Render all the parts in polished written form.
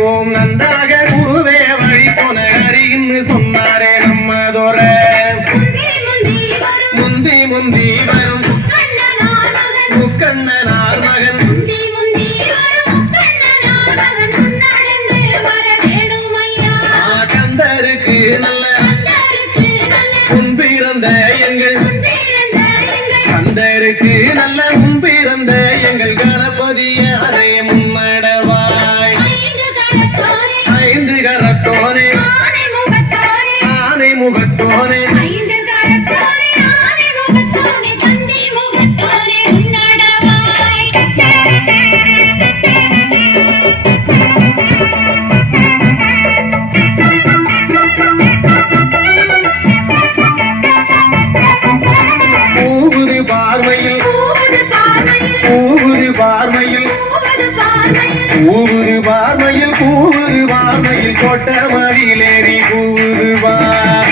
அறிவோம் நன்றாக குருவே வழி போன அறின்னு சொன்னாரே நம்மதோர முந்தி முந்தி வரும் முக்கண்ணனார் மகன் கந்தருக்கு நல்ல முன்பிறந்த எங்கள் கந்தருக்கு நல்ல முன்பிறந்த எங்கள் கணபதிய அதை முன்னடவாய் ஐந்து கரத்தோனே ஆனை முகத்தோனே கூவுது பார்மையில் கூவுது பார்மையில் கொட்ட மடியிலேறி கூவுதுவார்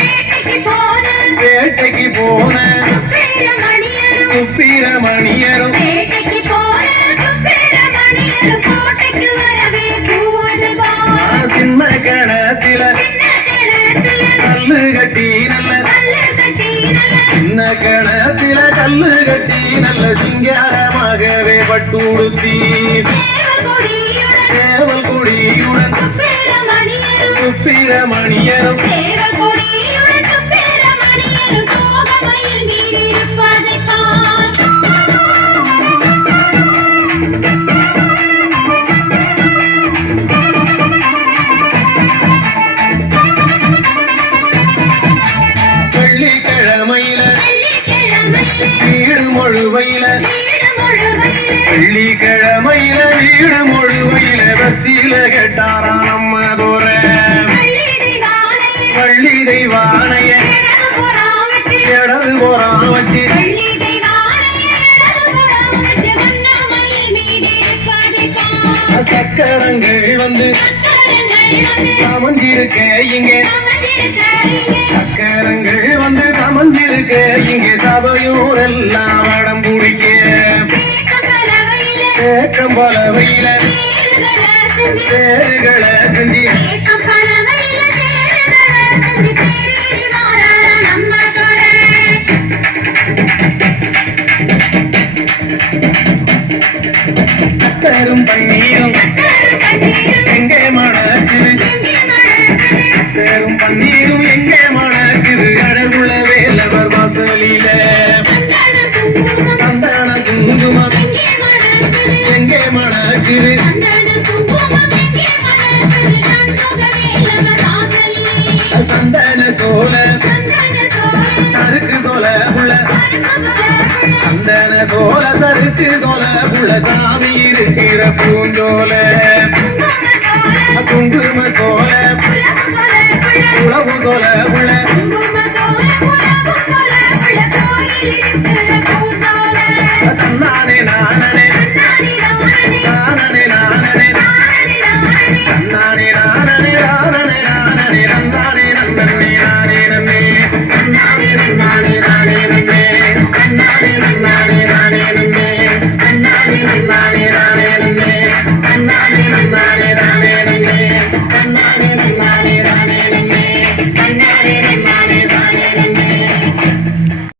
வேட்டைக்கு போன சுப்பிரமணியரும் சின்ன கணத்தில கல்லு கட்டி நல்ல சின்ன கணத்தில கல்லு கட்டி நல்ல சிங்காரமாகவே பட்டுடுத்தி தேவல் கொடியுடன் சுப்பிரமணியரும் வெள்ளிக்கிழமையில வீடு முழுவையில வெள்ளிக்கிழமையில வீடு முழுவையில பத்தியில கேட்டாரா நம்மதோர வள்ளி தெய்வானைய இடது போறா வச்சு சக்கரங்கள் வந்து சமஞ்சிருக்க இங்கே சக்கரங்கள் வந்து சமஞ்சிருக்க இங்கே சபையோர் எல்லாம் வடம் பிடிக்க ஏக்கம்பலவையில பேருகளை செஞ்சு கத்தரும் பன்னீரும் எங்கே மணக்குது கத்தரும் பன்னீரும் எங்கே மணக்குது அழகுள்ள வேலவர் வாசலில சந்தன குங்குமம் எங்கே மணக்குது சந்தன சோல சருக்கு சோல புள்ள சந்தன சோல சருக்கு சோல புள்ள சாமி இருக்கிற பூஞ்சோல குங்கும சோல உழவு சோல புள்ள